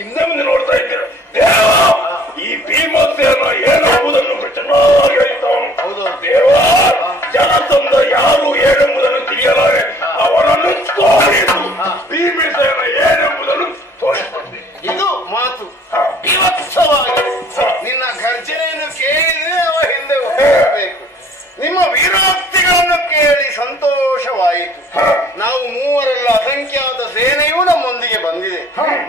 ಹಿಂದೆ ಮುಂದೆ ನೋಡ್ತಾ ಇದ್ದೀರ. ದೇವ ಈ ಭೀಮಸೇನ ಏನೆಂಬುದನ್ನು ಚೆನ್ನಾಗಿ ಹೇಳ್ತಾವನು. ಹೌದು ದೇವ, ಜನತಂದ ಯಾರು ಏನೆಂಬುದನ್ನು ತಿಳಿಯಲಾರೆ ಅವರನ್ನು ತೋರಿಸು. ಭೀಮಸೇನ ಏನೆಂಬುದನ್ನು ತೋರಿಸುತ್ತದೆ. ಇದು ಮಾತು ಬೀಭತ್ಸವಾಗಿ. ನಿನ್ನ ಗರ್ಜನೆಯನ್ನು ಕೇಳಿದ್ರೆ ಅವ ಹಿಂದೆ ಹೋಗಬೇಕು. ನಿಮ್ಮ ವೀರೋಕ್ತಿಗಳನ್ನು ಕೇಳಿ ಸಂತೋಷವಾಯಿತು. ನಾವು ಮೂವರೆಲ್ಲ ಅಸಂಖ್ಯಾತ ಸೇನೆಯೂ ನಮ್ಮೊಂದಿಗೆ ಬಂದಿದೆ.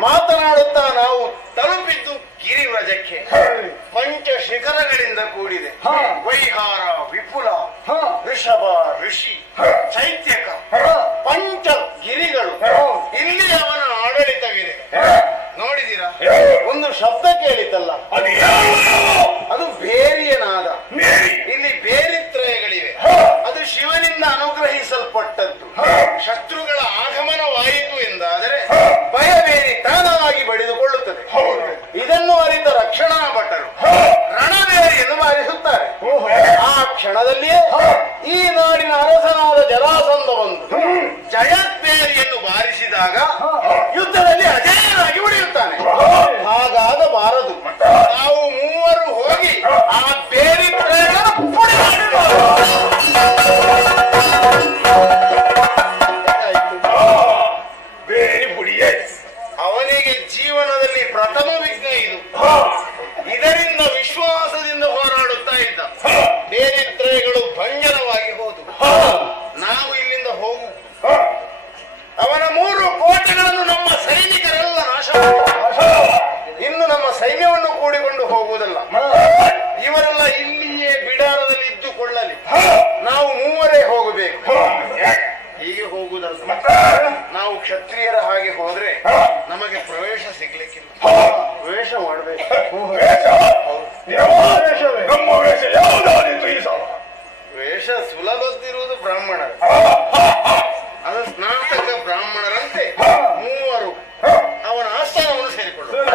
ಮಾತನಾಡುತ್ತಾ ನಾವು ತಲುಪಿದ್ದು ಗಿರಿವ್ರಜಕ್ಕೆ. ಪಂಚ ಶಿಖರಗಳಿಂದ ಕೂಡಿದೆ. ವೈಹಾರ ವಿಪುಲ, ಋಷಭ ಋಷಿ, ಚೈತ್ಯಕ, ಪಂಚ ಗಿರಿಗಳು. ಇಲ್ಲಿ ಅವನ ಆಡಳಿತವಿದೆ. ನೋಡಿದಿರಾ? ಒಂದು ಶಬ್ದ ಕೇಳಿತಲ್ಲ, ಅದು ಬೇರಿಯ ನಾದ. ಇಲ್ಲಿ ಬೇರಿತ್ರಯಗಳಿವೆ. ಅದು ಶಿವನಿಂದ ಅನುಗ್ರಹಿಸಲ್ಪಟ್ಟದ್ದು. ಶತ್ರುಗಳ ಆಗಮನವಾಯಿತು ಎಂದಾದರೆ ಭಯಬೇರಿ ತಾನಾಗಿ ಬಡಿದುಕೊಳ್ಳುತ್ತದೆ. ಇದನ್ನು ಅರಿತ ರಕ್ಷಣಾ ಭಟರು ರಣಬೇರಿಯನ್ನು ಬಾರಿಸುತ್ತಾರೆ. ಆ ಕ್ಷಣದಲ್ಲಿಯೇ ಈ ನಾಡಿನ ಅರಸನಾದ ಜರಾಸಂಧ ಬಂದು ಜಯಬೇರಿಯನ್ನು ಬಾರಿಸಿದಾಗ ಯುದ್ಧದಲ್ಲಿ ಅಜೇಯನಾಗಿ ಉಳಿಯುತ್ತಾನೆ. ಹಾಗಾಗಬಾರದು. ನಾವು ಮೂವರು ಹೋಗಿ ಆ ಬೇರಿ ಪುಡಿ ಅವನಿಗೆ ಜೀವನದಲ್ಲಿ ಪ್ರಥಮ ವಿಘ್ನ ಇದು. ಇದರಿಂದ ವಿಶ್ವಾಸದಿಂದ ಹೋರಾಡುತ್ತಾ ಇದ್ದ. ಬೇರಿತ್ರಯಗಳು ಭಂಜನವಾಗಿ ಹೋದು. ನಾವು ಇಲ್ಲಿಂದ ಹೋಗು. ಅವನ 3 ಕೋಟೆಗಳನ್ನು ನಮ್ಮ ಸೈನಿಕರೆಲ್ಲ ನಾಶ ಇನ್ನು ನಮ್ಮ ಸೈನ್ಯವನ್ನು ಕೂಡಿಕೊಂಡು ಹೋಗುವುದಲ್ಲ. ಇವರೆಲ್ಲ ಇಲ್ಲಿಯೇ ಬಿಡಾರದಲ್ಲಿ ಇದ್ದುಕೊಳ್ಳಲಿ. ನಾವು ಮೂವರೇ ಹೋಗಬೇಕು. ಹೀಗೆ ಹೋಗುವುದಲ್ಲ. ನಾವು ಕ್ಷತ್ರಿಯರ ಹಾಗೆ ಹೋದ್ರೆ ನಮಗೆ ಪ್ರವೇಶ ಸಿಗ್ಲಿಕ್ಕಿಲ್ಲ. ಪ್ರವೇಶ ಮಾಡಬೇಕು. ವೇಷ ಸುಲಭದಿರುವುದು ಬ್ರಾಹ್ಮಣರು. ಅದು ಸ್ನಾತಕ ಬ್ರಾಹ್ಮಣರಂತೆ ಮೂವರು ಅವನ ಆಸ್ಥಾನವನ್ನು ಸೇರಿಕೊಳ್ಳುವರು.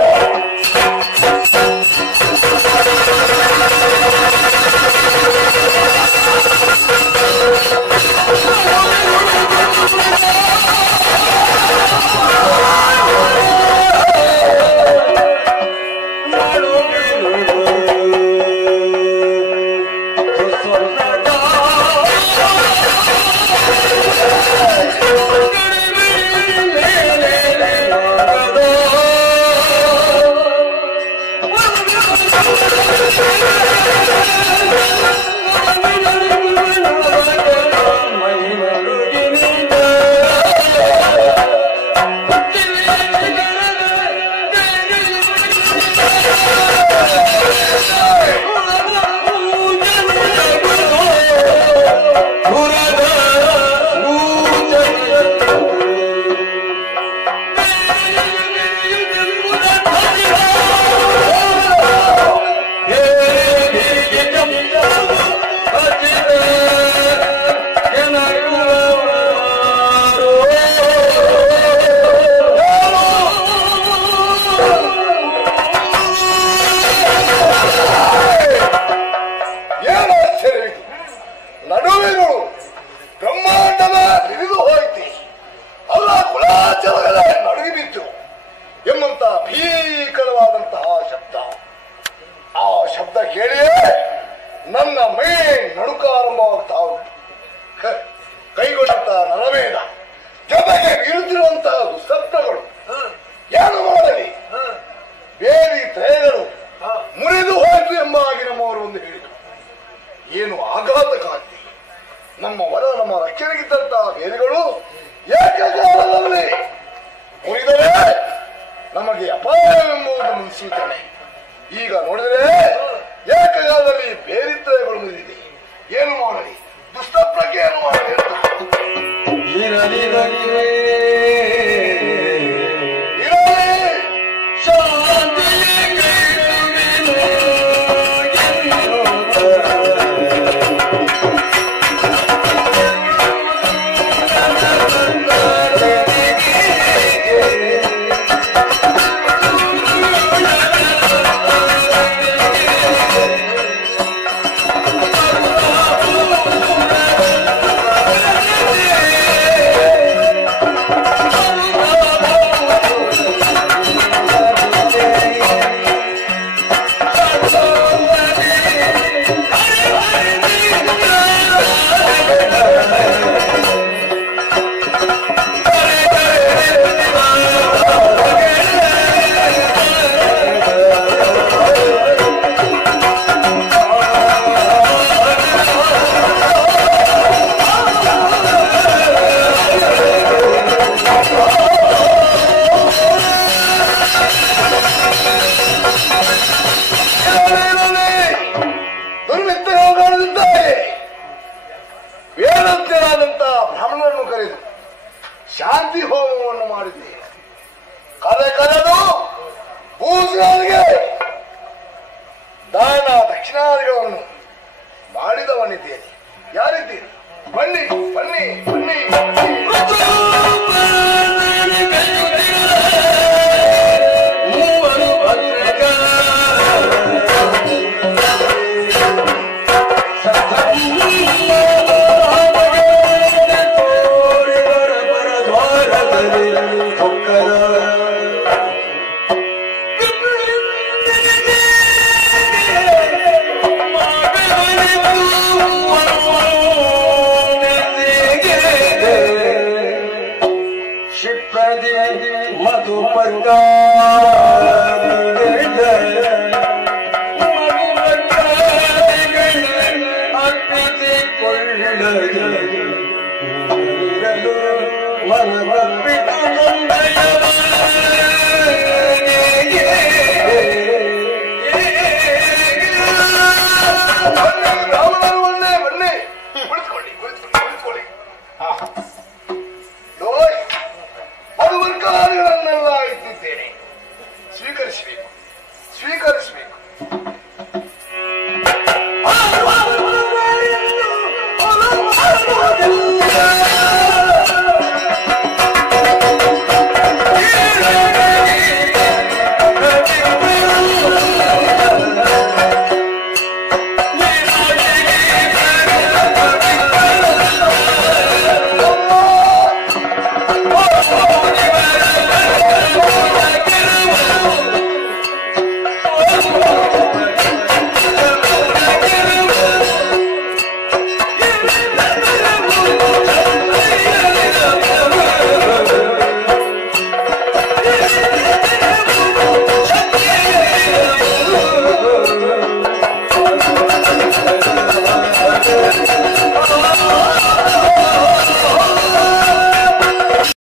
ಭೋಜನಾದಿಗೆ ದಾನ ದಕ್ಷಿಣಾದಿಗಳನ್ನು ಮಾಡಿದವನಿದ್ದೇನೆ. ಯಾರಿದ್ದೀರಿ? ಬನ್ನಿ ಬನ್ನಿ ಬನ್ನಿ ಮಧುಪರ್ಗ